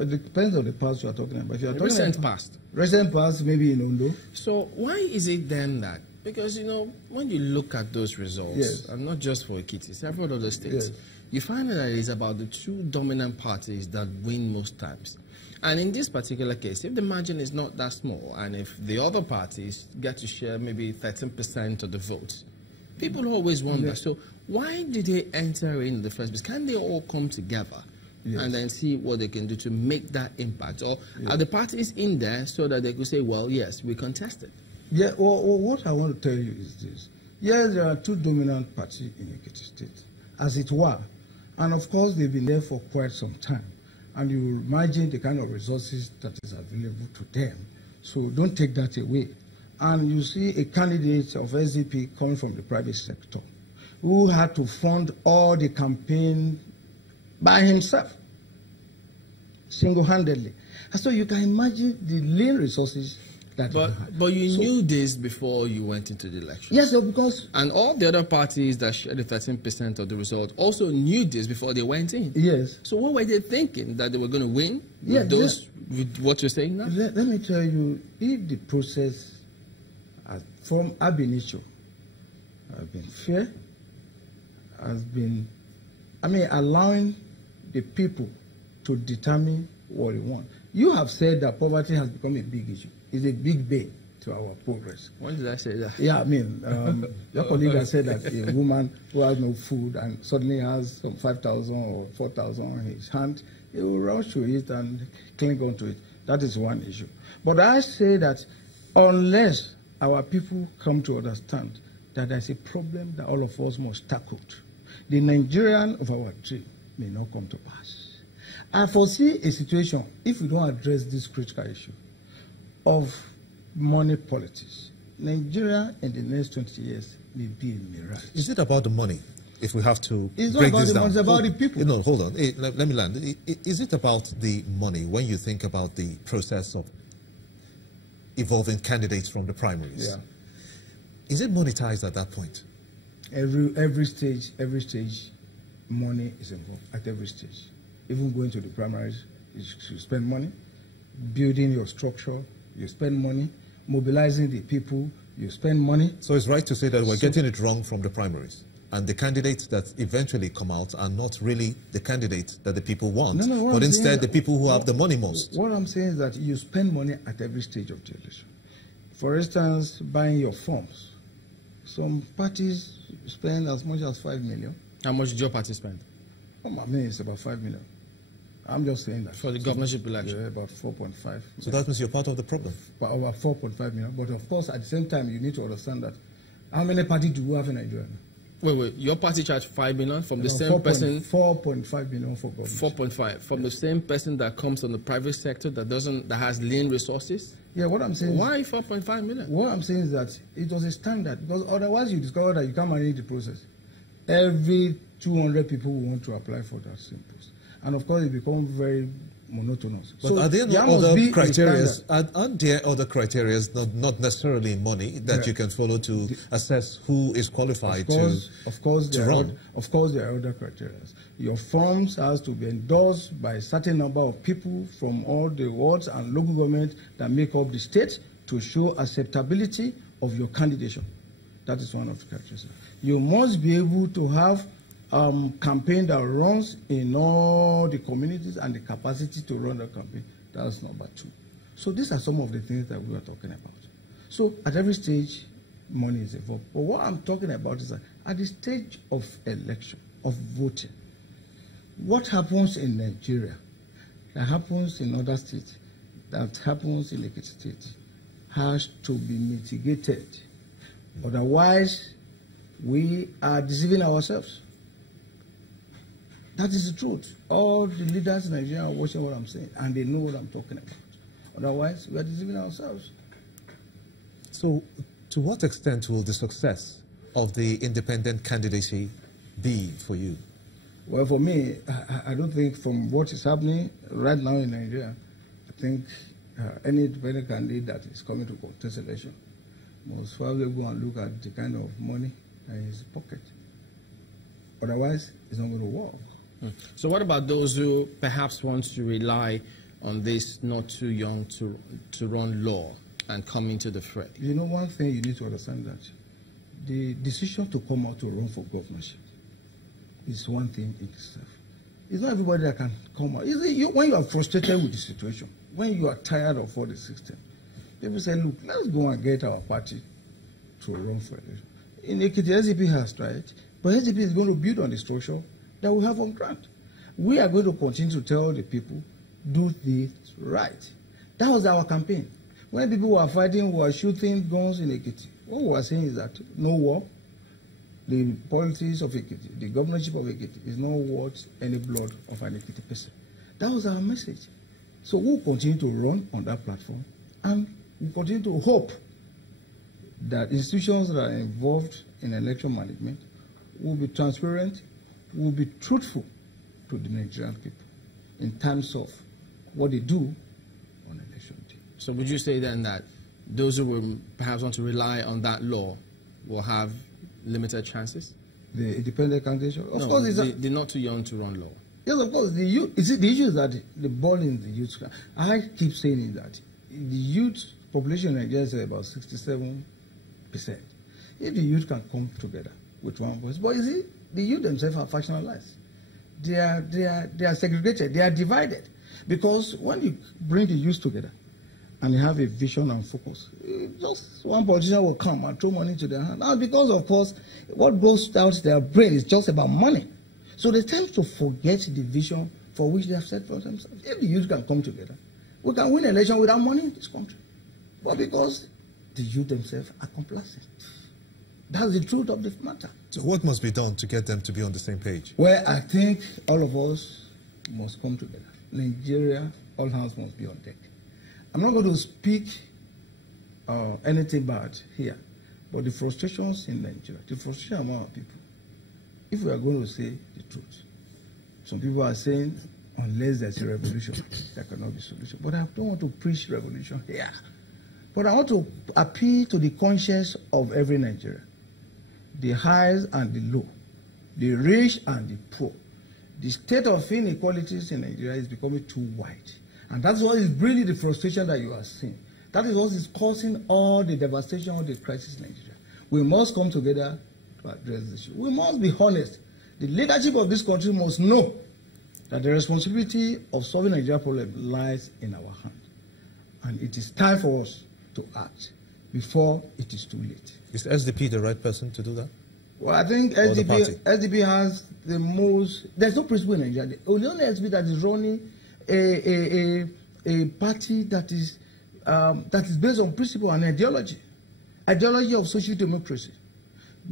Well, it depends on the past you are talking about. If you are talking Recent about past. Recent past, maybe in Ondo. So why is it then that? Because, you know, when you look at those results, Yes. and not just for Ekiti, several other states, Yes. you find that it's about the two dominant parties that win most times. And in this particular case, if the margin is not that small, and if the other parties get to share maybe 13% of the votes, people always wonder, Yes. so why did they enter in the first place? Can they all come together? Yes. And then see what they can do to make that impact? Or are the parties in there so that they could say, well, yes, we contested? Yeah, well, what I want to tell you is this. Yes, there are two dominant parties in Ekiti State, as it were. And of course, they've been there for quite some time. And you imagine the kind of resources that is available to them. So don't take that away. And you see a candidate of SDP coming from the private sector who had to fund all the campaign by himself, single-handedly. And so you can imagine the lean resources that he had. But you knew this before you went into the election. Yes, because... And all the other parties that shared the 13% of the result also knew this before they went in. Yes. So what were they thinking? That they were going to win with, with what you're saying now? Let me tell you, if the process from ab initio has been fair, has been, allowing the people to determine what they want. You have said that poverty has become a big issue. It's a big bane to our progress. When did I say that? Yeah, your colleague has said that a woman who has no food and suddenly has some 5,000 or 4,000 on his hand, he will rush to it and cling on to it. That is one issue. But I say that unless our people come to understand that there's a problem that all of us must tackle, the Nigerian of our dream may not come to pass. I foresee a situation, if we don't address this critical issue of money politics, Nigeria in the next 20 years may be a mirage. Is it about the money? If we have to it's break not about this the down. money, it's about the people. No, hold on. Let me land. Is it about the money when you think about the process of evolving candidates from the primaries? Yeah. Is it monetized at that point? Every stage, money is involved at every stage. Even going to the primaries, you spend money. Building your structure, you spend money. Mobilizing the people, you spend money. So it's right to say that we're getting it wrong from the primaries, and the candidates that eventually come out are not really the candidates that the people want, but instead the people who have the money most. What I'm saying is that you spend money at every stage of the election. For instance, buying your forms. Some parties spend as much as 5 million. How much did your party spend? It's about 5 million. I'm just saying that. For the governorship election? Yeah, about 4.5. So that means you're part of the problem. About 4.5 million. But of course, at the same time, you need to understand that how many parties do we have in Nigeria? Wait. Your party charged 5 million from the same person? 4.5 million for government. 4.5 from the same person that comes from the private sector that has lean resources? Yeah, what I'm saying why 4.5 million? What I'm saying is that it was a standard, because otherwise you discover that you can't manage the process. Every 200 people will want to apply for that same post. And of course, it becomes very monotonous. But are there no other criteria? Aren't there other criteria, not necessarily money, that you can follow to assess who is qualified to run? Of course, there are other criteria. Your forms has to be endorsed by a certain number of people from all the wards and local government that make up the state to show acceptability of your candidature. That is one of the criteria. You must be able to have campaign that runs in all the communities and the capacity to run the campaign. That's number 2. So these are some of the things that we are talking about. So at every stage, money is involved. But what I'm talking about is that at the stage of election, of voting, what happens in Nigeria, that happens in other states, that happens in Ekiti State, has to be mitigated. Otherwise, we are deceiving ourselves. That is the truth. All the leaders in Nigeria are watching what I'm saying, and they know what I'm talking about. Otherwise, we are deceiving ourselves. So, to what extent will the success of the independent candidacy be for you? Well, for me, I don't think from what is happening right now in Nigeria, I think any independent candidate that is coming to contest election must probably go and look at the kind of money in his pocket. Otherwise, it's not going to work. So what about those who perhaps want to rely on this not too young to run law and coming to the fray? You know, one thing you need to understand that the decision to come out to run for governorship is one thing in itself. It's not everybody that can come out. When you are frustrated with the situation, when you are tired of all the system, people say, look, let's go and get our party to run for election. In Ekiti, SDP has tried, but SDP is going to build on the structure that we have on ground. We are going to continue to tell the people, do this right. That was our campaign. When people were fighting, were shooting guns in Ekiti, what we were saying is that no war, the politics of Ekiti, the governorship of Ekiti is not worth any blood of an Ekiti person. That was our message. So we'll continue to run on that platform, and we continue to hope that institutions that are involved in election management will be transparent, will be truthful to the Nigerian people in terms of what they do on election day. So would you say then that those who will perhaps want to rely on that law will have limited chances? The independent candidate? Of no, course, they're not too young to run law. Yes, of course. The issue is that the ball in the youth. I keep saying that the youth population in Nigeria is about 67%. If the youth can come together with one voice, but you see, the youth themselves are factionalized. They are segregated. They are divided. Because when you bring the youth together and you have a vision and focus, just one politician will come and throw money to their hand. Now, because, of course, what goes out their brain is just about money. So they tend to forget the vision for which they have set for themselves. If the youth can come together, we can win an election without money in this country. But because the youth themselves are complacent. That's the truth of the matter. So what must be done to get them to be on the same page? Well, I think all of us must come together. Nigeria, all hands must be on deck. I'm not going to speak anything bad here, but the frustrations in Nigeria, the frustration among our people, if we are going to say the truth, some people are saying, unless there's a revolution, there cannot be a solution. But I don't want to preach revolution here. But I want to appeal to the conscience of every Nigerian, the highs and the low, the rich and the poor. The state of inequalities in Nigeria is becoming too wide. And that's what is bringing the frustration that you are seeing. That is what is causing all the devastation of the crisis in Nigeria. We must come together to address this issue. We must be honest. The leadership of this country must know that the responsibility of solving Nigeria's problem lies in our hands. And it is time for us to act before it is too late. Is SDP the right person to do that? Well, I think SDP has the most... There's no principle in Nigeria. The only SDP that is running a party that is based on principle and ideology. Ideology of social democracy.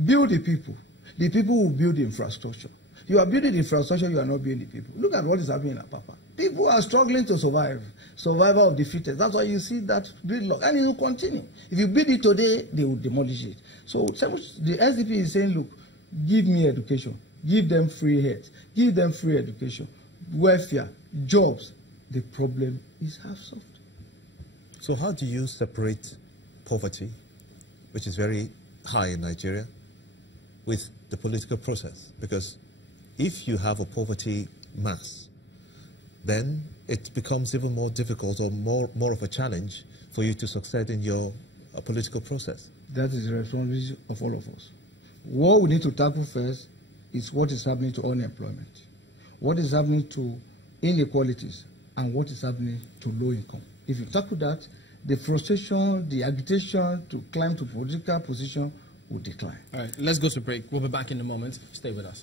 Build the people. The people will build the infrastructure. You are building the infrastructure, you are not building the people. Look at what is happening in Apapa. People are struggling to survive. Survival of the fittest. That's why you see that gridlock. And it will continue. If you build it today, they will demolish it. So the SDP is saying, look, give me education. Give them free health. Give them free education. Welfare. Jobs. The problem is half solved. So how do you separate poverty, which is very high in Nigeria, with the political process? Because if you have a poverty mass, then it becomes even more difficult or more of a challenge for you to succeed in your political process. That is the responsibility of all of us. What we need to tackle first is what is happening to unemployment, what is happening to inequalities, and what is happening to low income. If you tackle that, the frustration, the agitation to climb to political position will decline. All right, let's go to break. We'll be back in a moment. Stay with us.